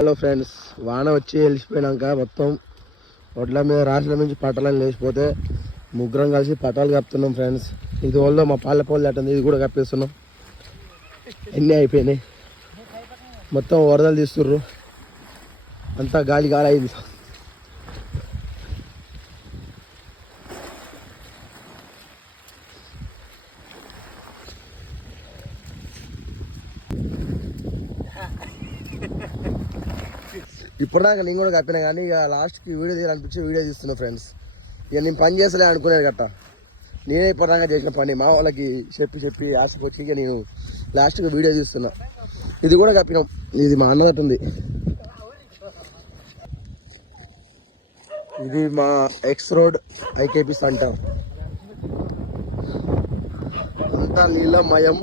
Hello friends, వాన వచ్చి వెళ్ళిపోయినాక మొత్తం ఒడ్ల మీద రాసుల నుంచి పట్టాలని లేచిపోతే ముగ్గురం కలిసి పట్టాలు కప్పుతున్నాం ఫ్రెండ్స్. ఇది వాళ్ళు మా పాల పోలు అట్టుంది, ఇది కూడా కప్పేస్తున్నాం. ఎన్ని అయిపోయినాయి, మొత్తం వరదలు తీస్తుర్రు, అంతా గాలి గాలి అయింది. ఇప్పటిదాకా నేను కూడా కప్పినా కానీ ఇక లాస్ట్కి వీడియో తీయాలనిపించి వీడియో తీస్తున్నా ఫ్రెండ్స్. ఇక నేను పని చేస్తలే అనుకునేది గట్ట, నేనే ఇప్పటిదాకా చేసిన పని మా వాళ్ళకి చెప్పి ఆశపోచ్చి ఇక నేను లాస్ట్కి వీడియో తీస్తున్నా. ఇది కూడా కప్పినాం, ఇది మా అన్నట్టుంది. ఇది మా ఎక్స్ రోడ్ ఐకేపీ సెంటర్, అంతా నీలమయం.